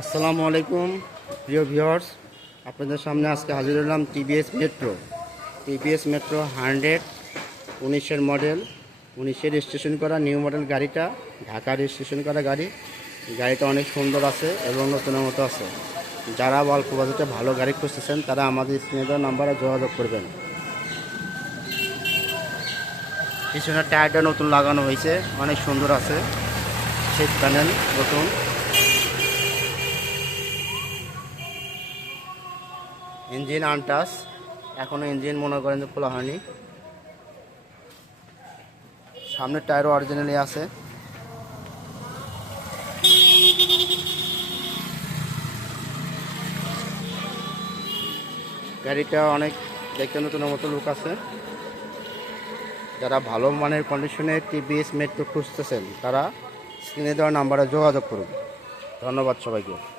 আসসালামু আলাইকুম, প্রিয় ভিউয়ার্স। আপনাদের সামনে আজকে হাজির হলাম TVS Metro TVS Metro hundred, উনিশের মডেল, উনিশের রেজিস্ট্রেশন করা নিউ মডেল গাড়িটা, ঢাকা রেজিস্ট্রেশন করা গাড়ি। গাড়িটা অনেক সুন্দর আছে এবং নতুনের মতো আছে। যারা অল্প বাজেটে ভালো গাড়ি খুঁজতেছেন, তারা আমাদের স্ক্রিনে দেওয়া নাম্বারে যোগাযোগ করবেন। পিছনের টায়ারটা নতুন লাগানো হয়েছে, অনেক সুন্দর আছে। সিট প্যানেল নতুন। ইঞ্জিন আনটাস এখনও ইঞ্জিন মনে করেন যে খোলা হয়নি। সামনের টায়ারও অরিজিনালি আছে। গাড়িটা অনেক দেখতে নতুনের মতো লুক আছে। যারা ভালো মানের কন্ডিশনে টিভিএস মেট্রো খুঁজতেছেন, তারা স্ক্রিনে দেওয়া নাম্বারে যোগাযোগ করুন। ধন্যবাদ সবাইকে।